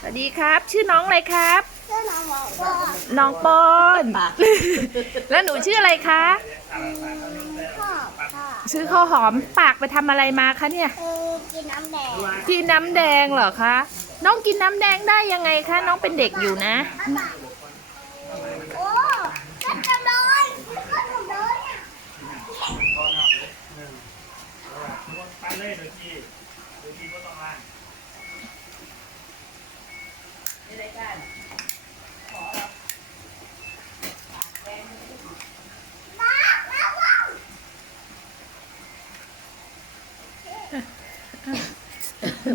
สวัสดีครับ ชื่อน้องอะไรครับ ชื่อน้องบอกว่าน้องปอน แล้วหนูชื่ออะไรคะ ชอบค่ะชื่อข้าวหอมปากไปทำอะไรมาคะเนี่ยเออกินน้ำแดงกินน้ำแดงเหรอคะ น้องกินน้ำแดงได้ยังไงคะ น้องเป็นเด็กอยู่นะ โอ้ก็จะเลยก็จะเลยอะปั้นเลยโดยที่โดยที่ก็ต้องล่าง ค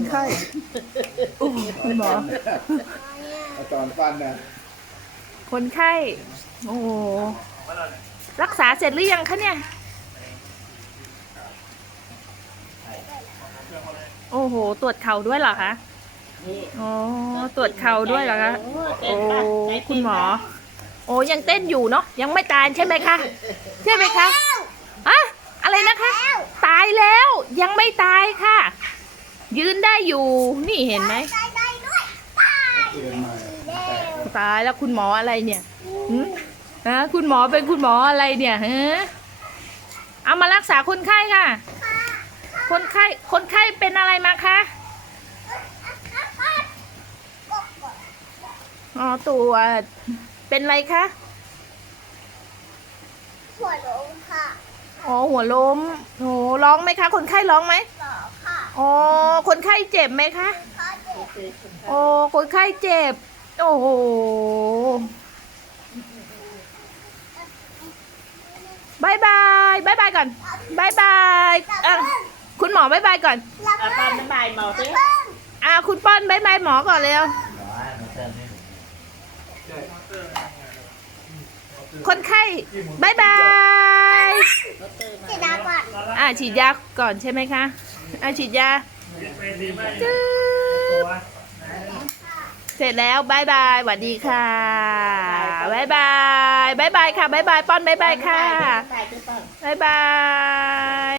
นไข้โอ้คุณหมอ เอาตอนฟันนะคนไข้ โอ้โหรักษาเสร็จหรือยังคะเนี่ย โอ้โห ตรวจเข่าด้วยเหรอคะ อ๋อตรวจเข่าด้วยเหรอคะ โอ้คุณหมอ โอ้ยังเต้นอยู่เนาะยังไม่ตายใช่ไหมคะใช่ไหมคะอะอะไรนะคะ ตายแล้วยังไม่ตายค่ะ ยืนได้อยู่ นี่เห็นไหมได้ได้ด้วยตายเปลี่ยนใหม่เร็วตายแล้วคุณหมออะไรเนี่ยหึฮะคุณหมอเป็นคุณหมออะไรเนี่ยฮะเอามารักษาคนไข้ค่ะ คนไข้คนไข้เป็นอะไรมาคะ อ๋อตัวเป็นอะไรคะหัวลงค่ะอ๋อหัวล้มโอ้ร้องไหมคะ คนไข้ร้องไหมต่อค่ะอ๋อคนไข้เจ็บไหมคะข้อเจ็ดโอ้คนไข้เจ็บ โอ้โหบายบายบายบายก่อนบายบายอะคุณหมอบายบายก่อนแล้วเอาก็ตอนน้ำบายเมาสิอ่าคุณป้อนบายบายหมอก่อนเร็ว คนไข้บายบายสีดาก่อน อ่าฉีดยาก่อนใช่ไหมคะ อ่าฉีดยาเป็นดีไหมจืดเสร็จแล้วบายบายสวัสดีค่ะบายบายบายบายค่ะบายบายป้อนบายบายค่ะน้ำบายคือป้อนบายบาย